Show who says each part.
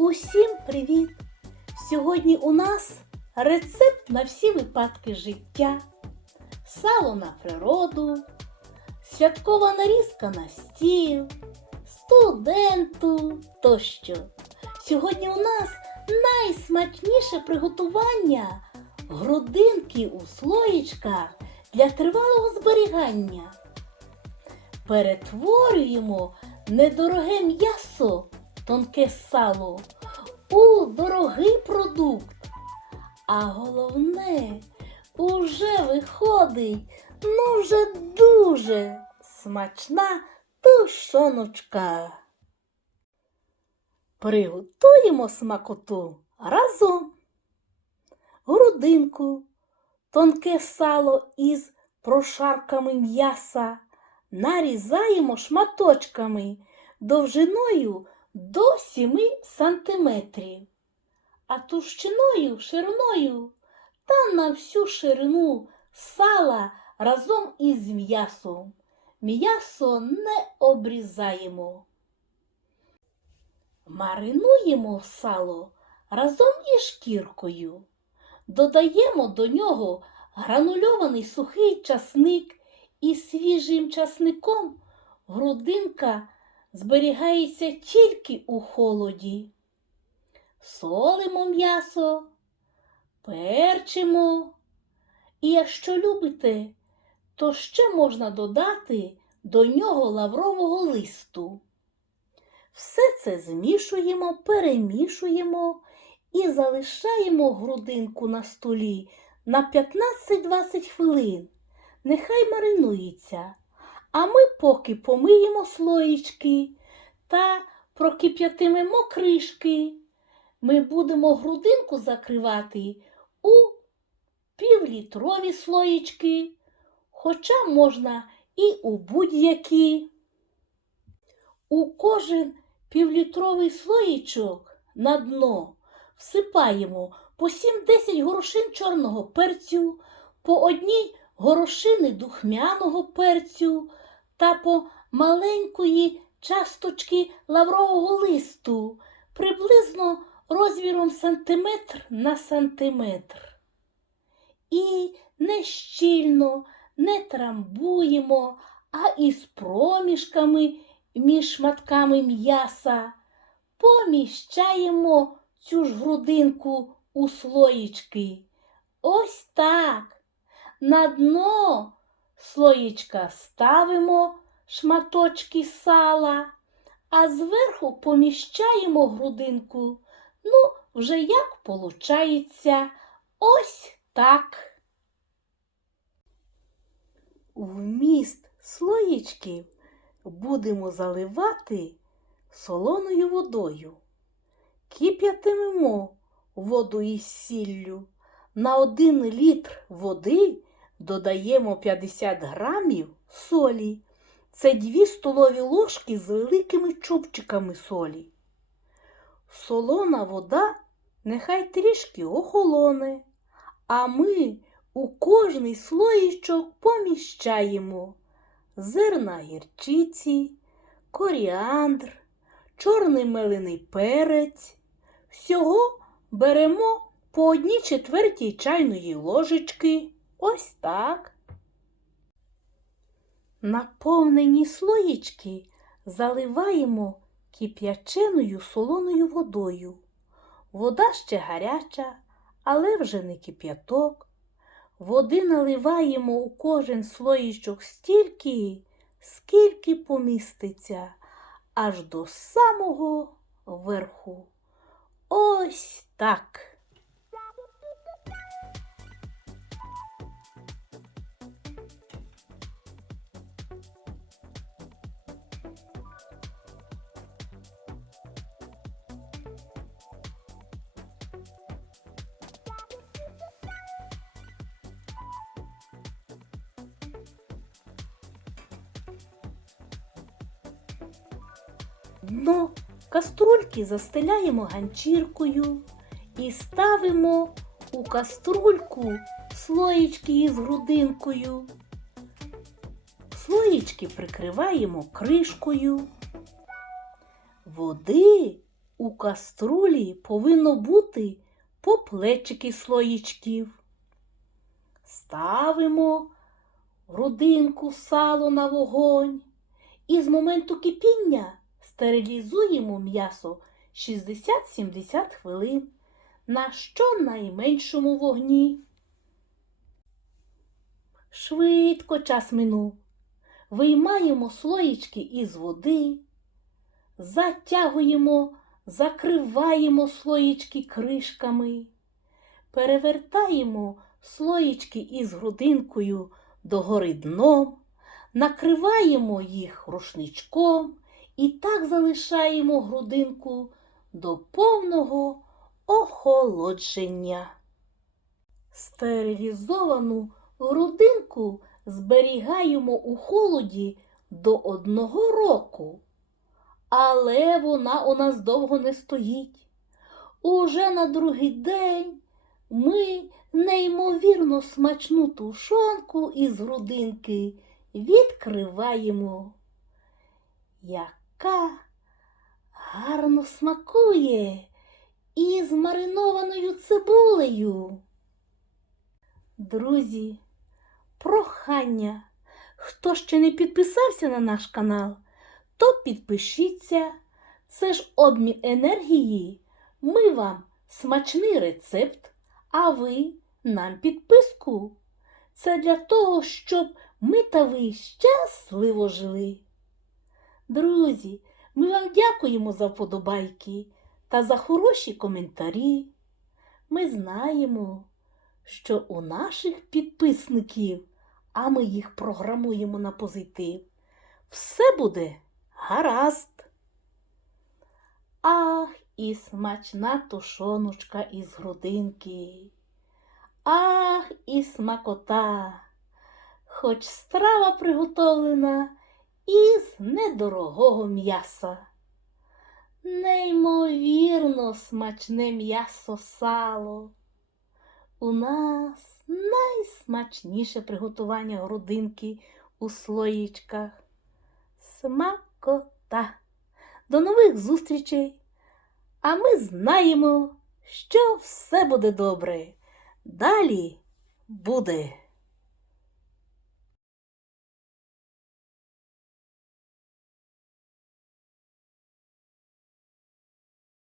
Speaker 1: Усім привіт! Сьогодні у нас рецепт на всі випадки життя, сало на природу, святкова нарізка на стіл, студенту тощо. Сьогодні у нас найсмачніше приготування грудинки у слоєчках для тривалого зберігання. Перетворюємо недороге м'ясо, тонке сало у дорогий продукт. А головне, уже виходить, ну вже дуже смачна тушоночка. Приготуємо смакоту разом. Грудинку, тонке сало із прошарками м'яса нарізаємо шматочками довжиною до 7 сантиметрів, а товщиною шириною та на всю ширину сала разом із м'ясом. М'ясо не обрізаємо. Маринуємо сало разом із шкіркою. Додаємо до нього гранульований сухий часник і свіжим часником грудинка зберігається тільки у холоді. Солимо м'ясо, перчимо. І якщо любите, то ще можна додати до нього лаврового листу. Все це змішуємо, перемішуємо і залишаємо грудинку на столі на 15-20 хвилин. Нехай маринується. А ми поки помиємо слоїчки та прокип'ятимемо кришки. Ми будемо грудинку закривати у півлітрові слоїчки, хоча можна і у будь-які. У кожен півлітровий слоїчок на дно всипаємо по 7-10 горошин чорного перцю, по одній горошини духмяного перцю та по маленької часточки лаврового листу, приблизно розміром сантиметр на сантиметр. І не щільно не трамбуємо, а із проміжками між шматками м'яса поміщаємо цю ж грудинку у слоїчки. Ось так. На дно слоїчка ставимо шматочки сала, а зверху поміщаємо грудинку. Ну, вже як получається, ось так. Вміст слоїчків будемо заливати солоною водою. Кип'ятимемо воду із сіллю. На один літр води додаємо 50 грамів солі. Це 2 столові ложки з великими чубчиками солі. Солона вода нехай трішки охолоне, а ми у кожний слоїчок поміщаємо зерна гірчиці, коріандр, чорний мелений перець. Всього беремо по одній четвертій чайної ложечки. Ось так. Наповнені слоїчки заливаємо кип'яченою солоною водою. Вода ще гаряча, але вже не кип'яток. Води наливаємо у кожен слоїчок стільки, скільки поміститься, аж до самого верху. Ось так. Дно каструльки застеляємо ганчіркою і ставимо у каструльку слоєчки із грудинкою. Слоєчки прикриваємо кришкою. Води У каструлі повинно бути по плечики слоїчків. Ставимо родинку сало на вогонь і з моменту кипіння стерилізуємо м'ясо 60-70 хвилин на щонайменшому вогні. Швидко час минув. Виймаємо слоїчки із води, затягуємо, закриваємо слоїчки кришками, перевертаємо слоїчки із грудинкою догори дном, накриваємо їх рушничком і так залишаємо грудинку до повного охолодження. Стерилізовану грудинку зберігаємо у холоді до одного року. Але вона у нас довго не стоїть. Уже на другий день ми неймовірно смачну тушонку із грудинки відкриваємо. Яка гарно смакує із маринованою цибулею. Друзі, прохання, хто ще не підписався на наш канал, то підпишіться. Це ж обмін енергії. Ми вам смачний рецепт, а ви нам підписку. Це для того, щоб ми та ви щасливо жили. Друзі, ми вам дякуємо за вподобайки та за хороші коментарі. Ми знаємо, що у наших підписників, а ми їх програмуємо на позитив, все буде гаразд. Ах, і смачна тушоночка із грудинки. Ах, і смакота, хоч страва приготовлена із недорогого м'яса. Неймовірно смачне м'ясо сало. У нас найсмачніше приготування грудинки у слоїчках. Смакота. До нових зустрічей! А ми знаємо, що все буде добре. Далі буде.